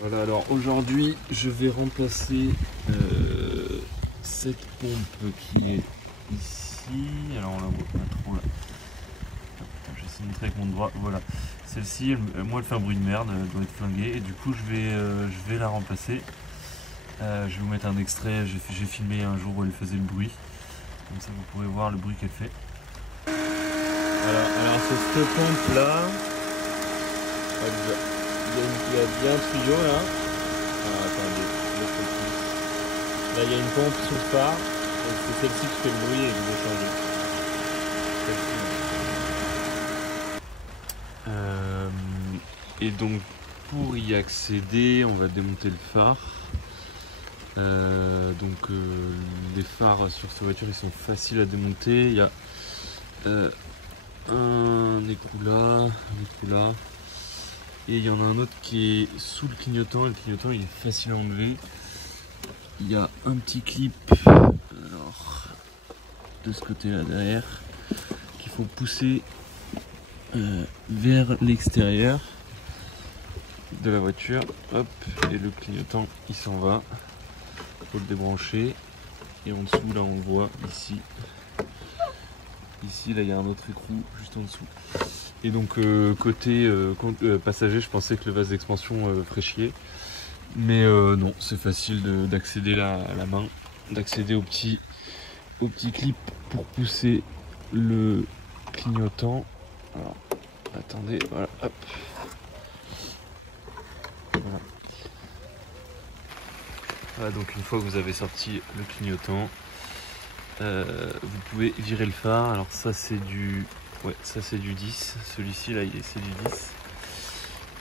Voilà, alors aujourd'hui je vais remplacer cette pompe qui est ici. Alors on la voit pas trop là. J'essaie de montrer avec mon doigt. Voilà, celle-ci, moi elle fait un bruit de merde, elle doit être flinguée. Et du coup je vais la remplacer. Je vais vous mettre un extrait, j'ai filmé un jour où elle faisait le bruit. Comme ça vous pourrez voir le bruit qu'elle fait. Voilà, alors c'est cette pompe là. Il y a bien un tuyau là. Ah, attendez, là il y a une pompe sous le phare. C'est celle-ci qui fait le bruit et que je vais changer. Et donc pour y accéder, on va démonter le phare. Les phares sur cette voiture ils sont faciles à démonter. Il y a un écrou là, et il y en a un autre qui est sous le clignotant, et le clignotant il est facile à enlever. Il y a un petit clip alors, de ce côté là derrière qu'il faut pousser vers l'extérieur de la voiture, hop, et le clignotant il s'en va. Il faut le débrancher, et en dessous là on le voit ici là il y a un autre écrou juste en dessous. Et donc côté passager, je pensais que le vase d'expansion ferait chier, mais non, c'est facile d'accéder à la main, d'accéder au petit clip pour pousser le clignotant. Alors attendez, voilà, hop, voilà. Voilà, donc une fois que vous avez sorti le clignotant, vous pouvez virer le phare. Alors ça c'est du 10, celui-ci là c'est du 10,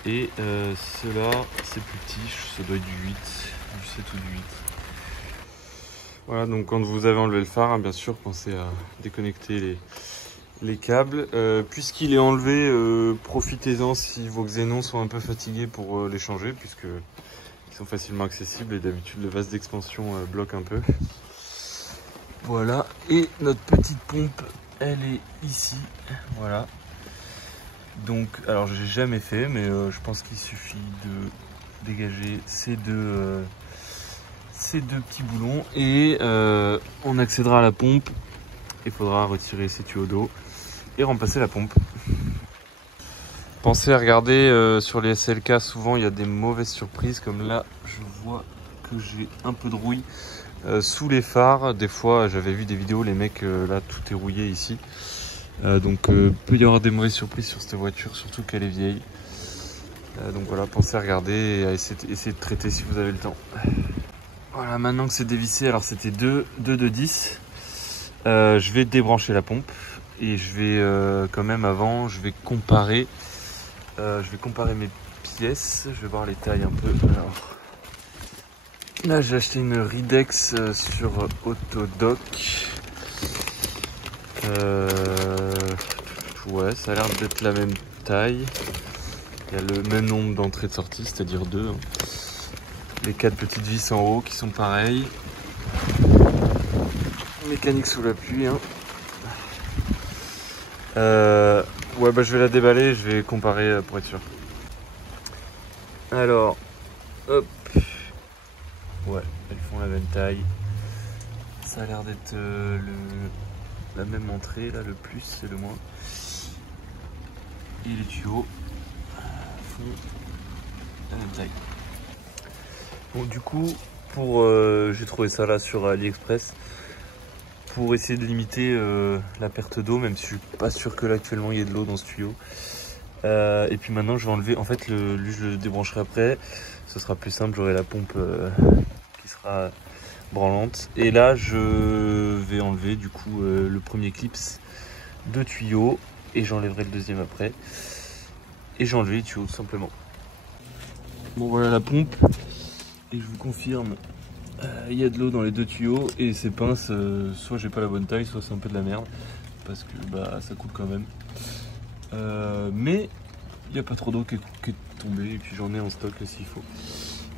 et ceux-là c'est plus petit, ça doit être du 8, du 7 ou du 8. Voilà, donc quand vous avez enlevé le phare, bien sûr pensez à déconnecter les câbles. Puisqu'il est enlevé, profitez-en si vos xénons sont un peu fatigués pour les changer, puisque ils sont facilement accessibles, et d'habitude le vase d'expansion bloque un peu. Voilà, et notre petite pompe, elle est ici, voilà. Donc, alors j'ai jamais fait, mais je pense qu'il suffit de dégager ces deux petits boulons, et on accédera à la pompe. Il faudra retirer ces tuyaux d'eau et remplacer la pompe. Pensez à regarder sur les SLK, souvent il y a des mauvaises surprises, comme là je vois que j'ai un peu de rouille sous les phares. Des fois j'avais vu des vidéos, les mecs là tout est rouillé ici, donc peut y avoir des mauvaises surprises sur cette voiture, surtout qu'elle est vieille. Donc voilà, pensez à regarder et à essayer de traiter si vous avez le temps. Voilà, maintenant que c'est dévissé, alors c'était 2 de 10, je vais débrancher la pompe, et je vais quand même avant, je vais comparer mes pièces, je vais voir les tailles un peu. Alors, là j'ai acheté une Ridex sur Autodoc. Ouais, ça a l'air d'être la même taille. Il y a le même nombre d'entrées de sortie, c'est-à-dire 2. Les 4 petites vis en haut qui sont pareilles. Mécanique sous la pluie. Hein. Ouais, bah je vais la déballer, je vais comparer pour être sûr. Alors, hop. Ouais, elles font la même taille. Ça a l'air d'être la même entrée, là, le plus et le moins. Et les tuyaux font la même taille. Bon, du coup, j'ai trouvé ça là sur AliExpress. Pour essayer de limiter la perte d'eau, même si je suis pas sûr que là actuellement il y ait de l'eau dans ce tuyau. Et puis maintenant je vais enlever, en fait lui je le débrancherai après, ce sera plus simple, j'aurai la pompe qui sera branlante. Et là je vais enlever du coup le premier clips de tuyau, et j'enlèverai le deuxième après. Et j'ai enlevé les tuyaux tout simplement. Bon voilà la pompe, et je vous confirme, il y a de l'eau dans les 2 tuyaux, et ces pinces, soit j'ai pas la bonne taille, soit c'est un peu de la merde, parce que bah ça coule quand même. Mais il n'y a pas trop d'eau qui est tombée, et puis j'en ai en stock s'il faut.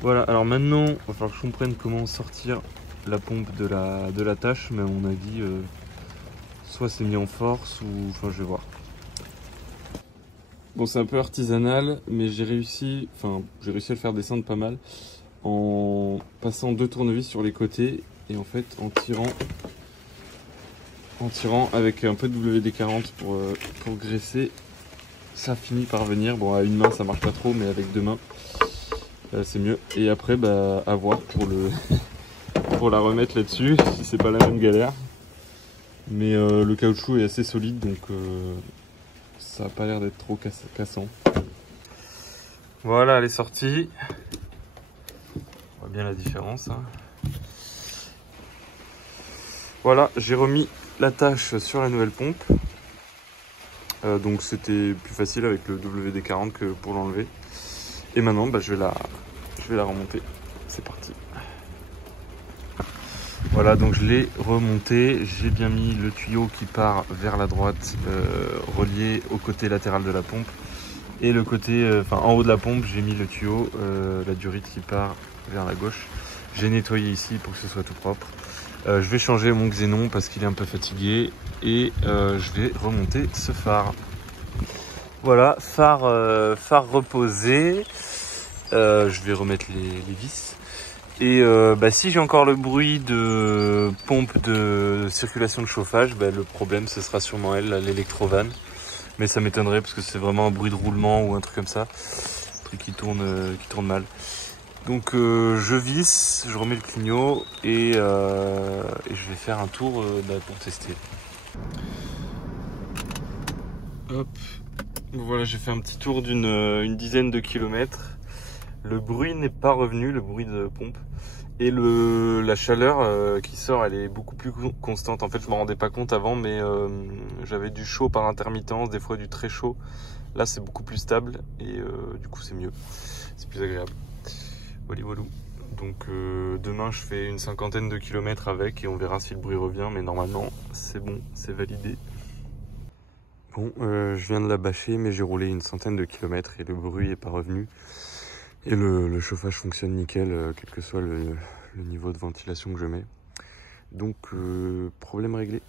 Voilà, alors maintenant il va falloir que je comprenne comment sortir la pompe de la tâche, mais à mon avis soit c'est mis en force, ou enfin je vais voir. Bon, c'est un peu artisanal, mais j'ai réussi à le faire descendre pas mal en passant 2 tournevis sur les côtés et en fait en tirant avec un peu de WD-40 pour graisser. Ça finit par venir. Bon, à une main ça marche pas trop, mais avec 2 mains c'est mieux. Et après, bah, à voir pour la remettre là-dessus, si c'est pas la même galère. Mais le caoutchouc est assez solide, donc ça a pas l'air d'être trop cassant. Voilà, elle est sortie. On voit bien la différence. Hein. Voilà, j'ai remis l'attache sur la nouvelle pompe. Donc c'était plus facile avec le WD-40 que pour l'enlever. Et maintenant, bah, je vais la remonter. C'est parti. Voilà, donc je l'ai remonté. J'ai bien mis le tuyau qui part vers la droite, relié au côté latéral de la pompe. Et le côté, en haut de la pompe, j'ai mis le tuyau, la durite qui part vers la gauche. J'ai nettoyé ici pour que ce soit tout propre. Je vais changer mon xénon parce qu'il est un peu fatigué. Et je vais remonter ce phare. Voilà, phare reposé. Je vais remettre les vis. Et si j'ai encore le bruit de pompe de circulation de chauffage, le problème ce sera sûrement elle, l'électrovan. Mais ça m'étonnerait parce que c'est vraiment un bruit de roulement ou un truc comme ça. Un truc qui tourne mal. Donc je visse, je remets le clignot et je vais faire un tour pour tester. Hop, voilà, j'ai fait un petit tour d'une dizaine de kilomètres. Le bruit n'est pas revenu, le bruit de pompe. Et la chaleur qui sort, elle est beaucoup plus constante. En fait, je m'en rendais pas compte avant, mais j'avais du chaud par intermittence, des fois du très chaud. Là, c'est beaucoup plus stable et du coup, c'est mieux. C'est plus agréable. Voilà, voilà. Donc demain, je fais une 50aine de kilomètres avec et on verra si le bruit revient. Mais normalement, c'est bon, c'est validé. Bon, je viens de la bâcher, mais j'ai roulé une centaine de kilomètres et le bruit n'est pas revenu. Et le chauffage fonctionne nickel, quel que soit le niveau de ventilation que je mets. Donc, problème réglé.